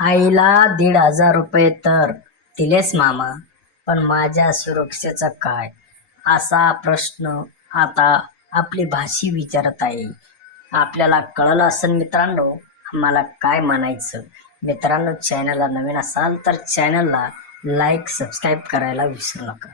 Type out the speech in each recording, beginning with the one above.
आईला दीड हजार रुपये तर दिलेस मामा पण माझ्या सुरक्षेचं काय? असा प्रश्न आता आपली भाषी विचारत आहे. आपल्याला कळलं असेल मित्रांनो आम्हाला काय म्हणायचं? मित्रांनो चॅनलला नवीन असाल तर चॅनलला लाईक सबस्क्राईब करायला विसरू नका.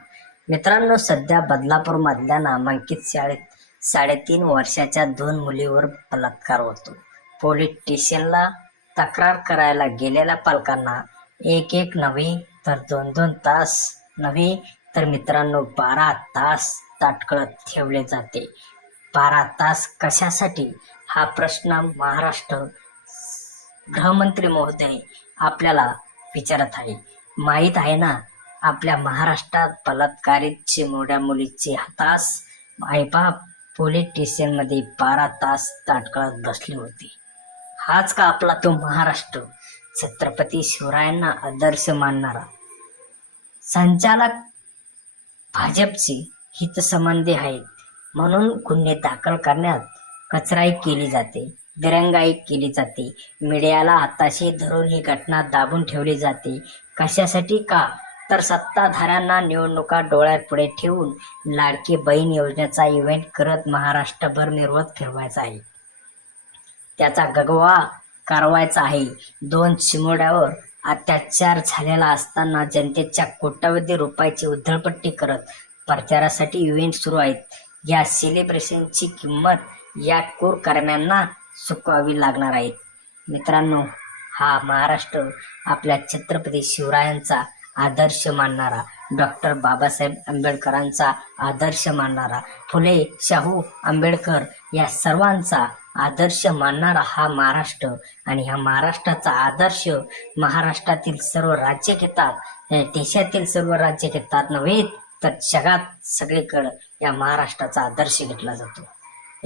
मित्रांनो सध्या बदलापूरमधल्या नामांकित शाळेत साडेतीन वर्षाच्या दोन मुलीवर बलात्कार होतो. पोलीस स्टेशनला तक्रार करायला गेलेल्या पालकांना एक एक नव्हे तर दोन दोन तास नव्हे तर मित्रांनो बारा तास ताटकळत ठेवले जाते. बारा तास कशासाठी? हा प्रश्न महाराष्ट्र गृहमंत्री महोदय आपल्याला विचारत आहे. माहीत आहे ना आपल्या महाराष्ट्रात बलात्कारित चिमुरड्या मुलीचे हातास आईबाप पोलीस स्टेशनमध्ये बारा तास ताटकळत बसले होते. हाच का आपला तो महाराष्ट्र? छत्रपती शिवरायांना आदर्श मानणारा. संचालक भाजपचे हितसंबंधी आहेत. म्हणून गुन्हे दाखल करण्यात कचराई केली जाते दिरंगाई केली जाते. मीडियाला हाताशी धरून ही घटना दाबून ठेवली जाते. कशासाठी का? तर सत्ताधाऱ्यांना निवडणुका डोळ्यापुढे ठेवून लाडकी बहीण योजनेचा इव्हेंट करत महाराष्ट्रभर निर्वत फिरवायचा आहे. त्याचा गगवा कारवायचा आहे. दोन चिमुड्यावर अत्याचार झालेला असताना जनतेच्या कोट्यावधी रुपयाची उधळपट्टी करत प्रचारासाठी इव्हेंट सुरू आहेत. या सेलिब्रेशनची किंमत या कर्म्यांना चुकवावी लागणार आहेत मित्रांनो हा महाराष्ट्र आपल्या छत्रपती शिवरायांचा आदर्श मानणारा डॉक्टर बाबासाहेब आंबेडकरांचा आदर्श मानणारा फुले शाहू आंबेडकर या सर्वांचा आदर्श मानणारा हा महाराष्ट्र आणि ह्या महाराष्ट्राचा आदर्श महाराष्ट्रातील सर्व राज्य घेतात. देशातील सर्व राज्य घेतात नव्हे तर जगात सगळीकडं या महाराष्ट्राचा आदर्श घेतला जातो.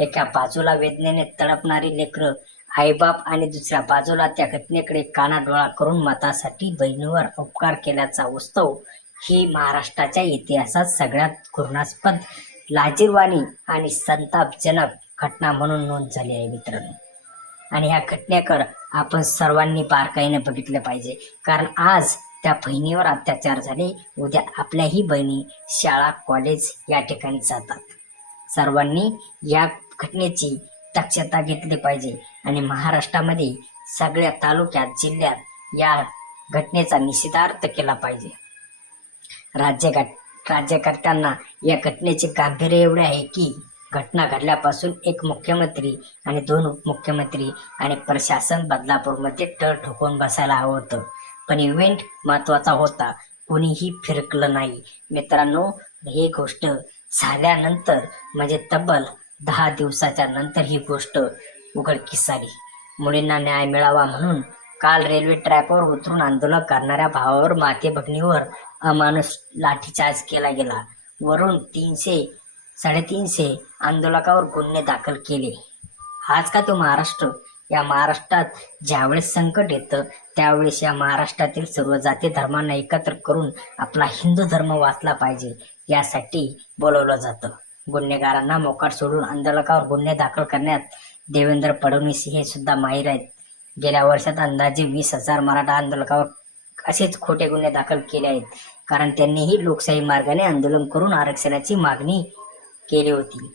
एका बाजूला वेदनेने तडपणारी लेकरं आईबाप आणि दुसऱ्या बाजूला त्या घटनेकडे कानाडोळा करून मतासाठी बहिणीवर उपकार केल्याचा उत्सव ही महाराष्ट्राच्या इतिहासात सगळ्यात घृणास्पद लाजीरवाणी आणि संतापजनक घटना म्हणून नोंद झाली आहे मित्रांनो. आणि ह्या घटनेकडं आपण सर्वांनी बारकाईने बघितलं पाहिजे. कारण आज त्या बहिणीवर अत्याचार झाले. उद्या आपल्याही बहिणी शाळा कॉलेज या ठिकाणी जातात. सर्वांनी या घटनेची दक्षता घेतली पाहिजे. आणि महाराष्ट्रामध्ये सगळ्या तालुक्यात जिल्ह्यात या घटनेचा निषेधार्थ केला पाहिजे. राज्य राज्यकर्त्यांना या घटनेचे गांभीर्य एवढे आहे की घटना घडल्यापासून एक मुख्यमंत्री आणि दोन उपमुख्यमंत्री आणि प्रशासन बदलापूरमध्ये तळ ठोकून बसायला हवं होतं. पण इव्हेंट महत्त्वाचा होता. कोणीही फिरकलं नाही. मित्रांनो ही गोष्ट झाल्यानंतर म्हणजे तब्बल दहा दिवसाच्या नंतर ही गोष्ट उघडकीस आली मुलींना न्याय मिळावा म्हणून काल रेल्वे ट्रॅकवर उतरून आंदोलन करणाऱ्या भावावर माते भगिनीवर अमानुष लाठीचार्ज केला गेला. वरून तीनशे साडेतीनशे आंदोलकावर गुन्हे दाखल केले. आज का तो महाराष्ट्र? या महाराष्ट्रात ज्यावेळेस संकट येतं त्यावेळेस या महाराष्ट्रातील सर्व जाती धर्मांना एकत्र करून आपला हिंदू धर्म वाचला पाहिजे यासाठी बोलवलं जातं. गुन्हेगारांना मोकाट सोडून आंदोलकावर गुन्हे दाखल करण्यात देवेंद्र फडणवीस हे सुद्धा माहीर आहेत. गेल्या वर्षात अंदाजे वीस हजार मराठा आंदोलकावर असेच खोटे गुन्हे दाखल केले आहेत. कारण त्यांनीही लोकशाही मार्गाने आंदोलन करून आरक्षणाची मागणी केली होती.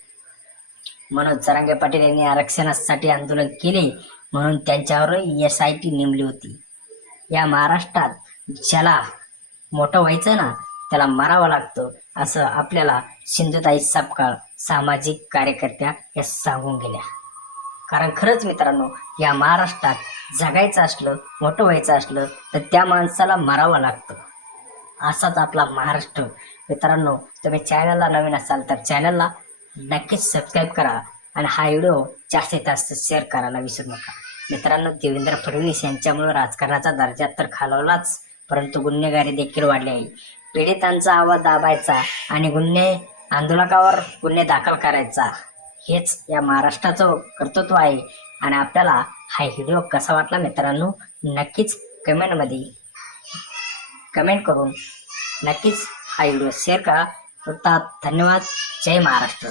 म्हणून जरांगे पाटील यांनी आरक्षणासाठी आंदोलन केले म्हणून त्यांच्यावर एस आय टी नेमली होती. या महाराष्ट्रात ज्याला मोठं व्हायचं ना त्याला मारावं लागतं असं आपल्याला सिंधुताई सपकाळ सामाजिक कार्यकर्त्या या सांगून गेल्या. कारण खरंच मित्रांनो या महाराष्ट्रात जगायचं असलं मोठं व्हायचं असलं तर त्या माणसाला मारावं लागतं. असाच आपला महाराष्ट्र मित्रांनो तुम्ही चॅनलला नवीन असाल तर चॅनलला नक्कीच सबस्क्राईब करा आणि हा व्हिडिओ जास्तीत जास्त शेअर करायला विसरू नका. मित्रांनो देवेंद्र फडणवीस यांच्यामुळे राजकारणाचा दर्जा तर खालवलाच परंतु गुन्हेगारी देखील वाढली आहे. पीडितांचा आवाज दाबायचा आणि गुन्हे आंदोलकावर गुन्हे दाखल करायचा हेच या महाराष्ट्राचं कर्तृत्व आहे. आणि आपल्याला हा व्हिडिओ कसा वाटला मित्रांनो नक्कीच कमेंटमध्ये कमेंट करून नक्कीच हा व्हिडिओ शेअर करा. धन्यवाद. जय महाराष्ट्र.